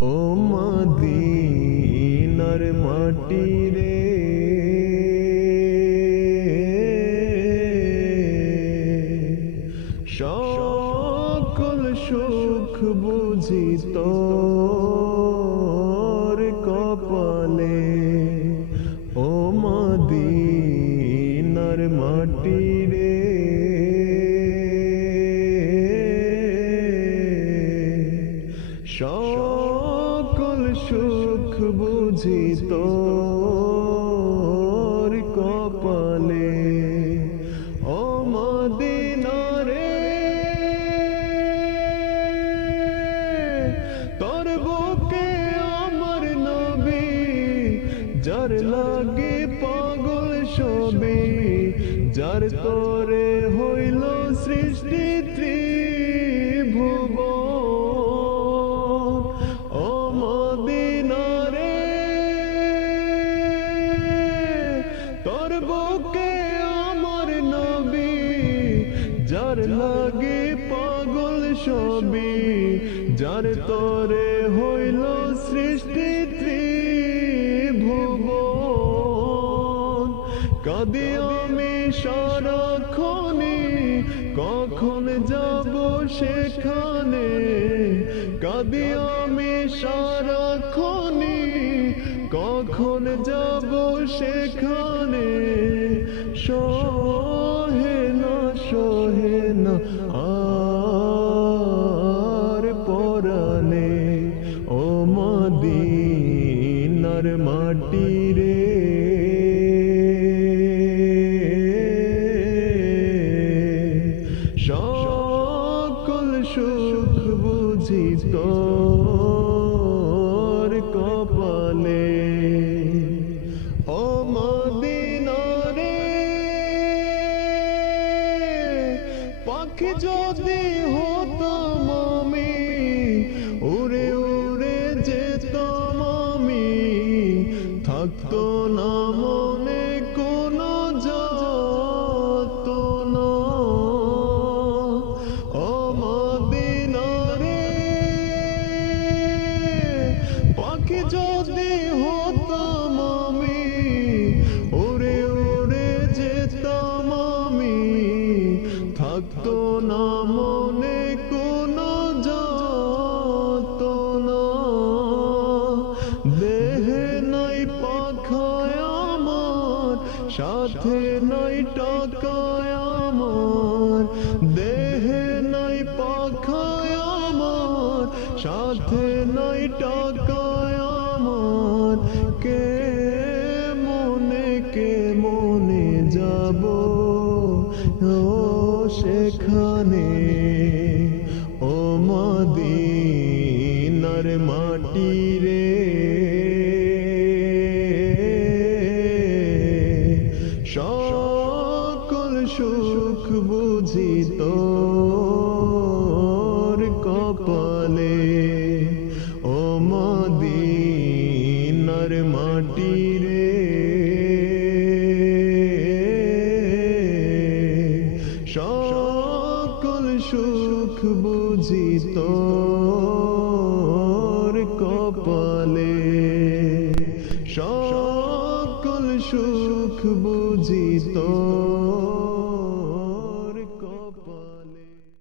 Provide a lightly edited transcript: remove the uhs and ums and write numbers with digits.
ও মদিনার মাটি রে, সকল সুখ বুঝি তোর কপালে। ও মদিনার মাটি রে, সকল সুখ বুঝি তোর কপালে। ও মদিনা রে, তোর বুকে আমার নবী, যার লাগে পাগল সবে, যার তরে হইল সৃষ্টি ত্রিভুবন। ও মদিনা রে, তোর বুকে আমার নবী, যার লাগে পাগল সবে, যার তরে হইল সৃষ্টি ত্রিভুবন। কাঁদি আমি সারাক্ষণে, কখন যাব সেখানে। কাঁদি আমি সারাক্ষণে, কখন যাব সেখানে। সহে না সহে না আর পরানে। ও মদিনার মাটি রে, সকল সুখ বুঝি তোর কপালে। ও মদিনা রে, পাখি যদি হতাম আমি, উড়ে উড়ে যেতাম আমি, থাকতো না মনে কোনো যাতনা। ও মদিনা রে, পাখি যদি হতাম আমি, উড়ে উড়ে যেতাম আমি, থাকতো না মনে কোনো যাতনা। দেহে নাই পাখায় আমার, সাথে নাই টাকায় আমার। দেহে নাই পাখায় আমার, সাথে নাই টাকায় আমার। কে মনে যাব ও সেখানে। ও মদিনার মাটি রে, সকল সুখ বুঝি তোর কপালে। ও মদিনার মাটি রে, সকল সুখ বুঝি তোর